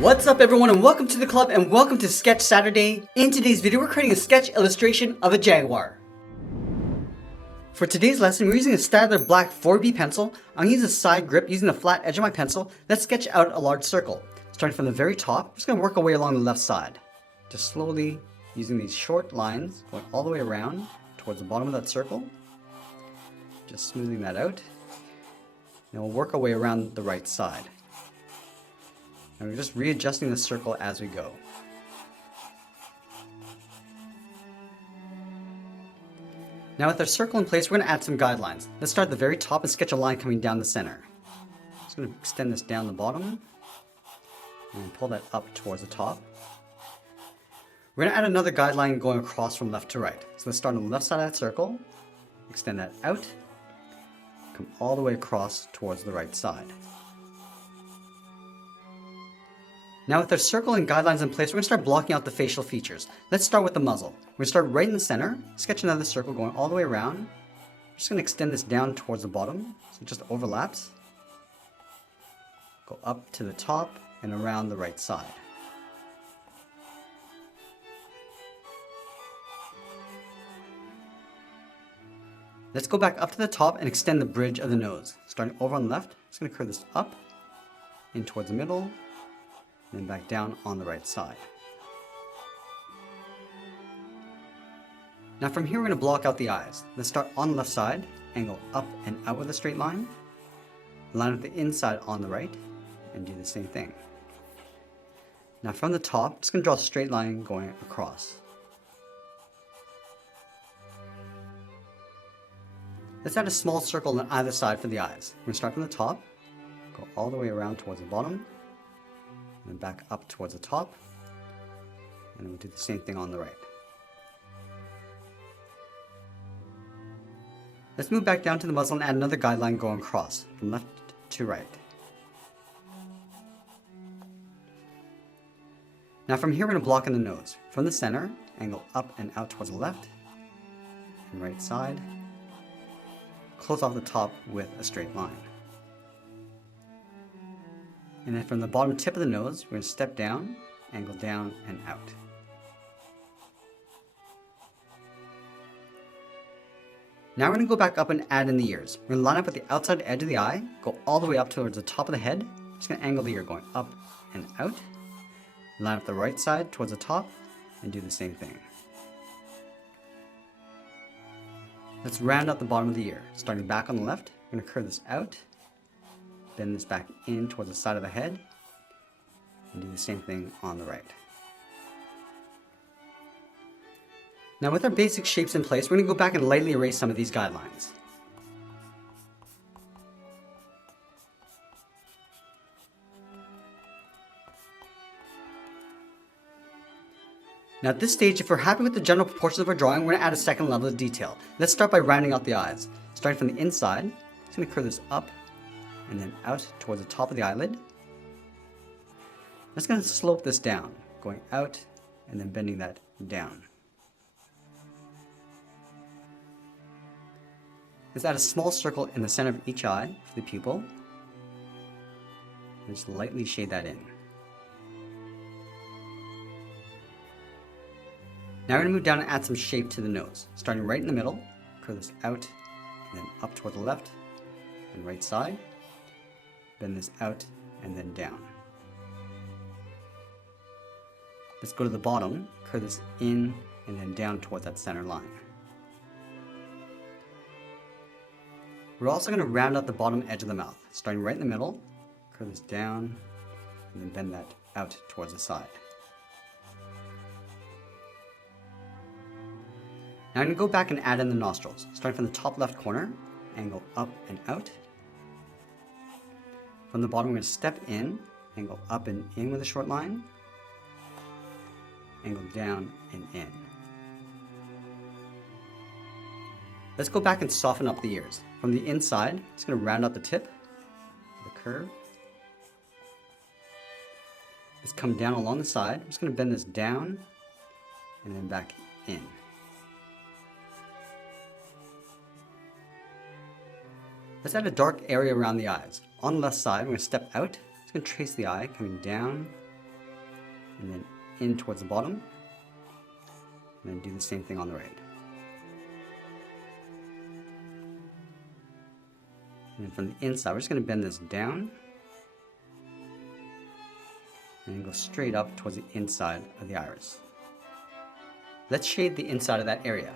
What's up everyone and welcome to the club and welcome to Sketch Saturday. In today's video we're creating a sketch illustration of a jaguar. For today's lesson we're using a Doodler black 4B pencil. I'm going to use a side grip using the flat edge of my pencil. Let's sketch out a large circle. Starting from the very top, we're just going to work our way along the left side. Just slowly using these short lines going all the way around towards the bottom of that circle. Just smoothing that out. Then we'll work our way around the right side. And we're just readjusting the circle as we go. Now with our circle in place, we're going to add some guidelines. Let's start at the very top and sketch a line coming down the center. Just going to extend this down the bottom and pull that up towards the top. We're going to add another guideline going across from left to right. So let's start on the left side of that circle, extend that out, come all the way across towards the right side. Now with our circle and guidelines in place, we're going to start blocking out the facial features. Let's start with the muzzle. We're going to start right in the center, sketch another circle going all the way around. We're just going to extend this down towards the bottom, so it just overlaps. Go up to the top and around the right side. Let's go back up to the top and extend the bridge of the nose. Starting over on the left, just going to curve this up, in towards the middle, and then back down on the right side. Now from here we're going to block out the eyes. Let's start on the left side, angle up and out with a straight line, line up the inside on the right, and do the same thing. Now from the top, just going to draw a straight line going across. Let's add a small circle on either side for the eyes. We're going to start from the top, go all the way around towards the bottom, and back up towards the top, and then we'll do the same thing on the right. Let's move back down to the muzzle and add another guideline going across, from left to right. Now from here we're going to block in the nose. From the center, angle up and out towards the left, and right side. Close off the top with a straight line. And then from the bottom tip of the nose, we're going to step down, angle down and out. Now we're going to go back up and add in the ears. We're going to line up at the outside edge of the eye, go all the way up towards the top of the head. Just going to angle the ear going up and out. Line up the right side towards the top and do the same thing. Let's round out the bottom of the ear. Starting back on the left, we're going to curve this out. Bend this back in towards the side of the head, and do the same thing on the right. Now with our basic shapes in place, we're going to go back and lightly erase some of these guidelines. Now at this stage, if we're happy with the general proportions of our drawing, we're going to add a second level of detail. Let's start by rounding out the eyes. Starting from the inside, I'm just going to curve this up and then out towards the top of the eyelid. I'm just going to slope this down, going out and then bending that down. Let's add a small circle in the center of each eye for the pupil. And just lightly shade that in. Now we're going to move down and add some shape to the nose. Starting right in the middle, curve this out and then up toward the left and right side. Bend this out and then down. Let's go to the bottom, curve this in and then down towards that center line. We're also going to round out the bottom edge of the mouth. Starting right in the middle, curve this down and then bend that out towards the side. Now I'm going to go back and add in the nostrils. Starting from the top left corner, angle up and out. From the bottom, we're going to step in, angle up and in with a short line, angle down and in. Let's go back and soften up the ears. From the inside, just going to round out the tip, the curve. Let's come down along the side. I'm just going to bend this down and then back in. Let's add a dark area around the eyes. On the left side, we're going to step out. Just going to trace the eye coming down and then in towards the bottom, and then do the same thing on the right. And then from the inside, we're just going to bend this down and then go straight up towards the inside of the iris. Let's shade the inside of that area.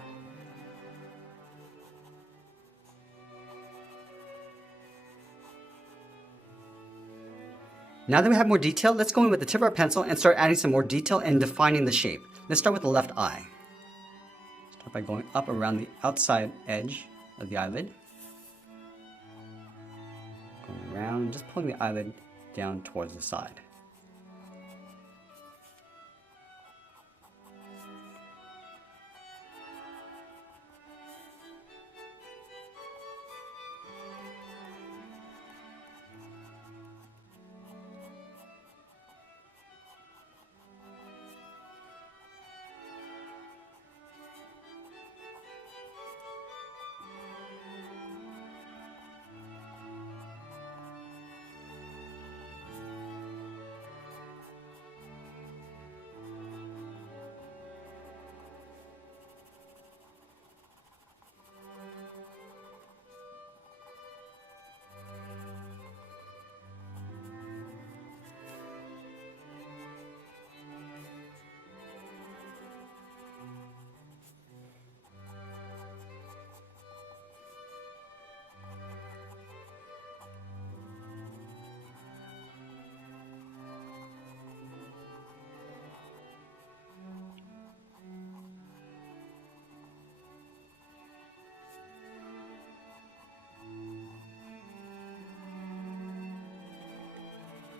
Now that we have more detail, let's go in with the tip of our pencil and start adding some more detail and defining the shape. Let's start with the left eye. Start by going up around the outside edge of the eyelid. Going around, just pulling the eyelid down towards the side.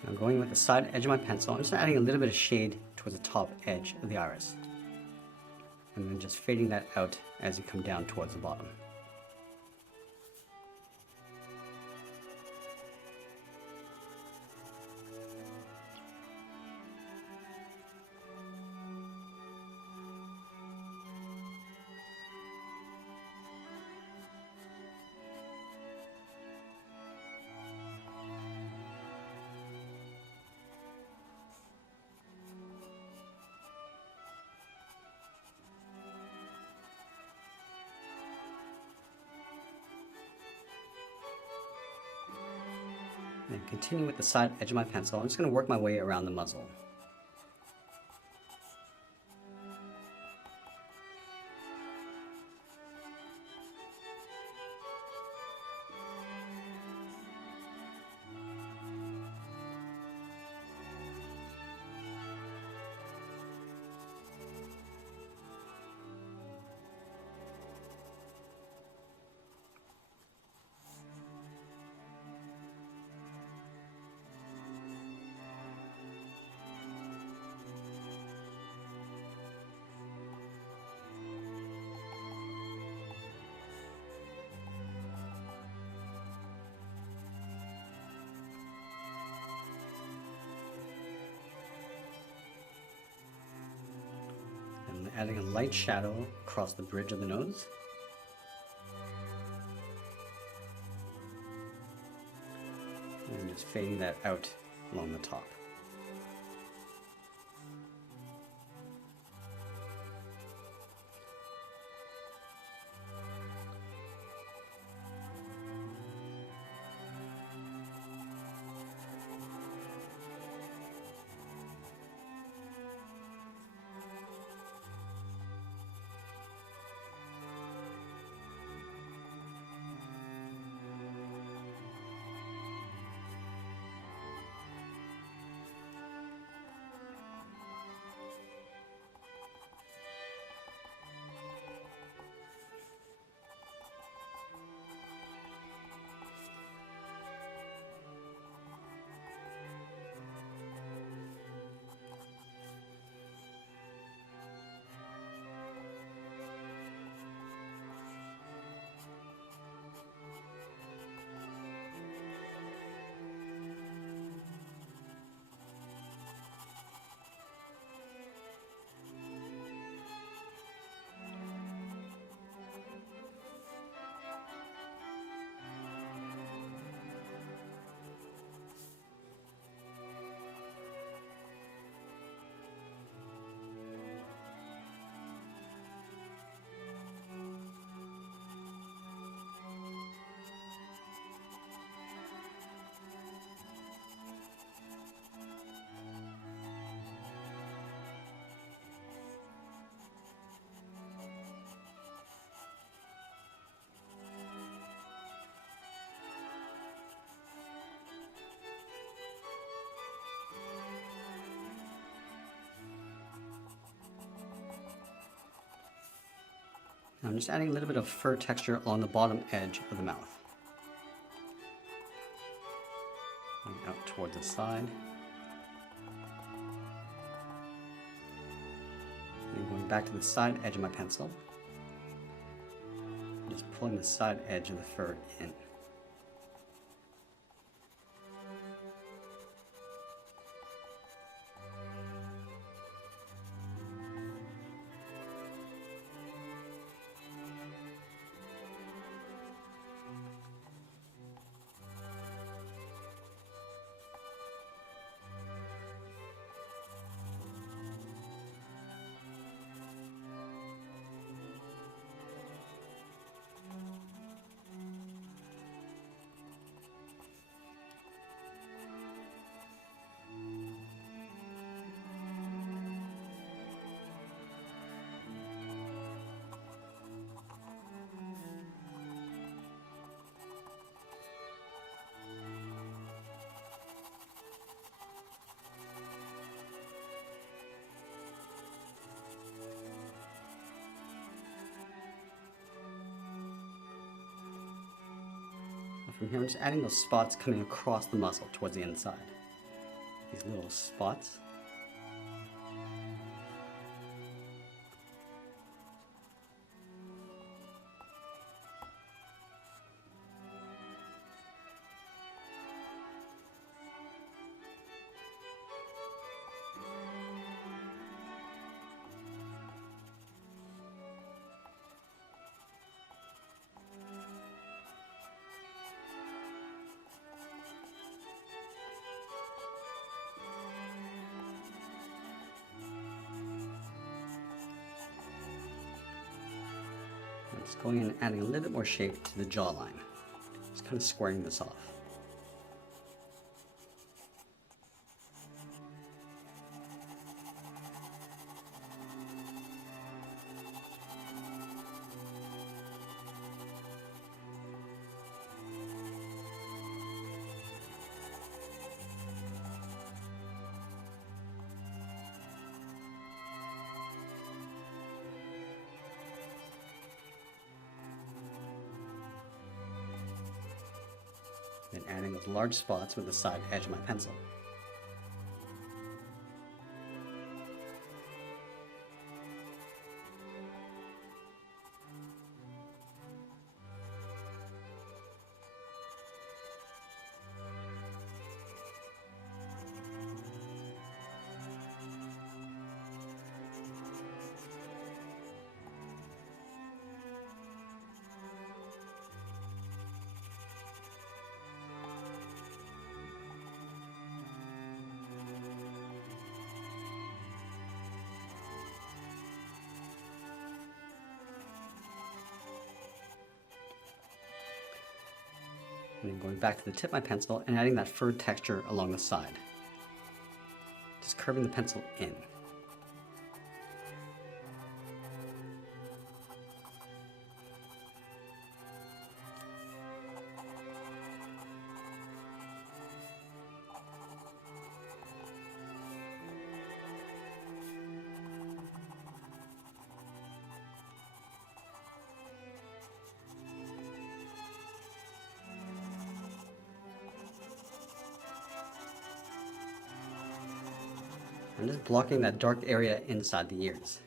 I'm going with the side edge of my pencil. I'm just adding a little bit of shade towards the top edge of the iris. And then just fading that out as you come down towards the bottom. And continue with the side edge of my pencil. I'm just going to work my way around the muzzle. Adding a light shadow across the bridge of the nose. And just fading that out along the top. Now I'm just adding a little bit of fur texture along the bottom edge of the mouth. Going out towards the side. And going back to the side edge of my pencil. Just pulling the side edge of the fur in. From here, I'm just adding those spots coming across the muzzle towards the inside. These little spots. Just going in and adding a little bit more shape to the jawline. Just kind of squaring this off. And adding those large spots with the side edge of my pencil. And then going back to the tip of my pencil and adding that furred texture along the side. Just curving the pencil in. I'm just blocking that dark area inside the ears.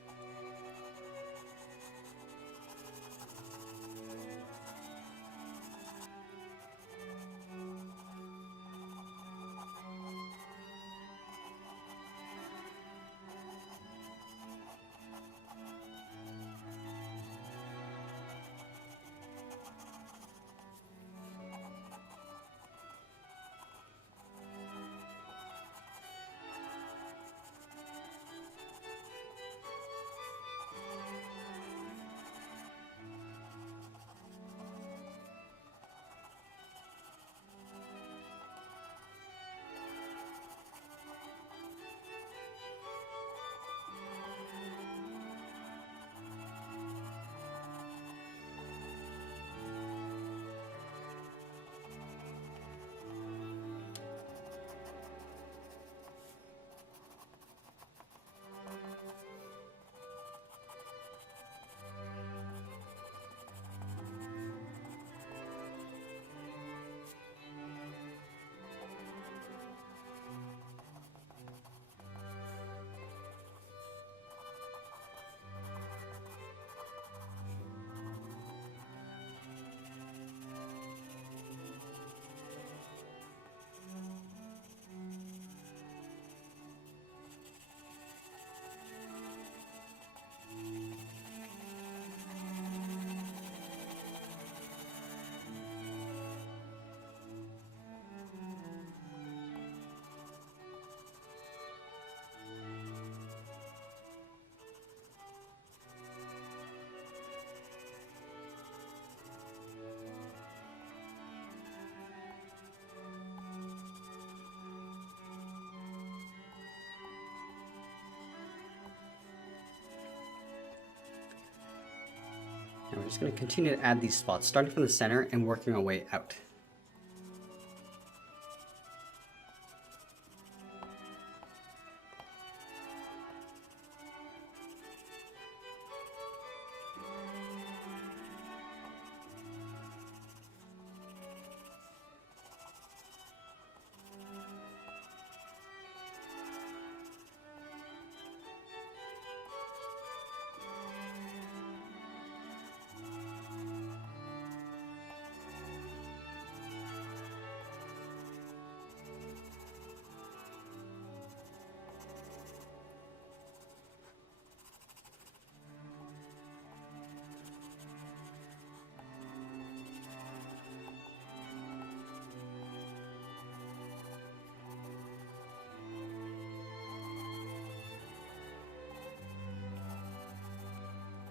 And we're just going to continue to add these spots, starting from the center and working our way out.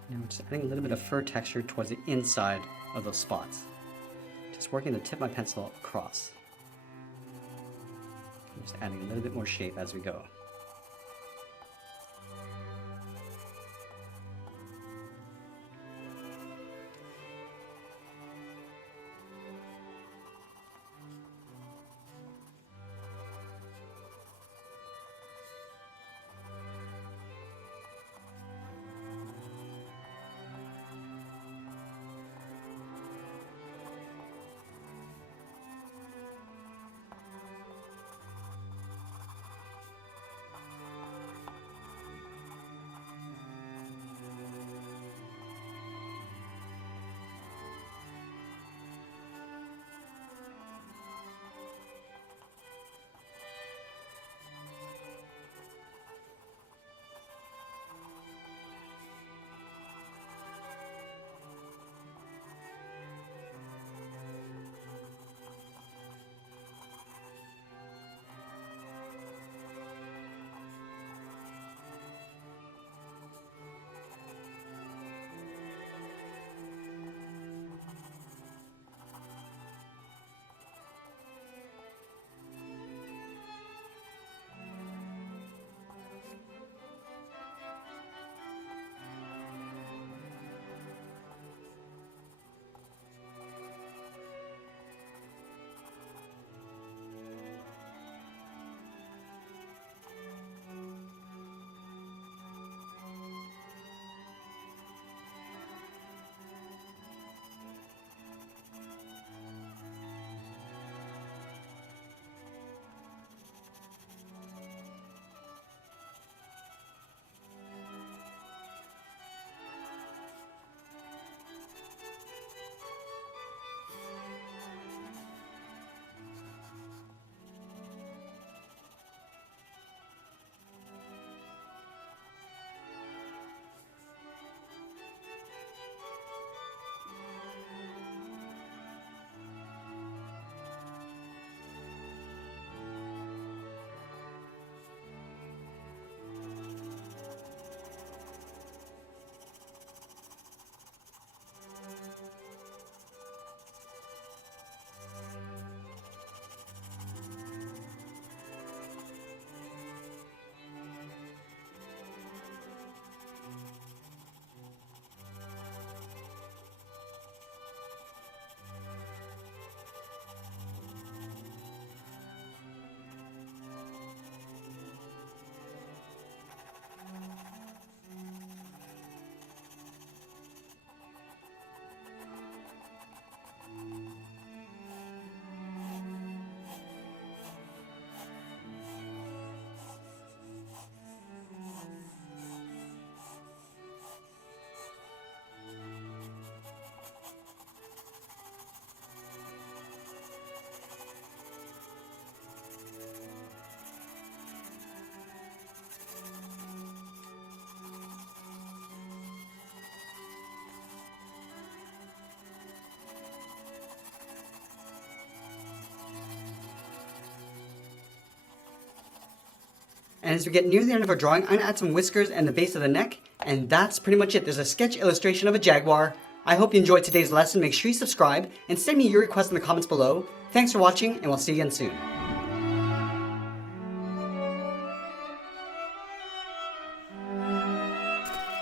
Now I'm just adding a little bit of fur texture towards the inside of those spots. Just working the tip of my pencil across. I'm just adding a little bit more shape as we go. And as we get near the end of our drawing, I'm going to add some whiskers and the base of the neck. And that's pretty much it. There's a sketch illustration of a jaguar. I hope you enjoyed today's lesson. Make sure you subscribe and send me your requests in the comments below. Thanks for watching, and we'll see you again soon.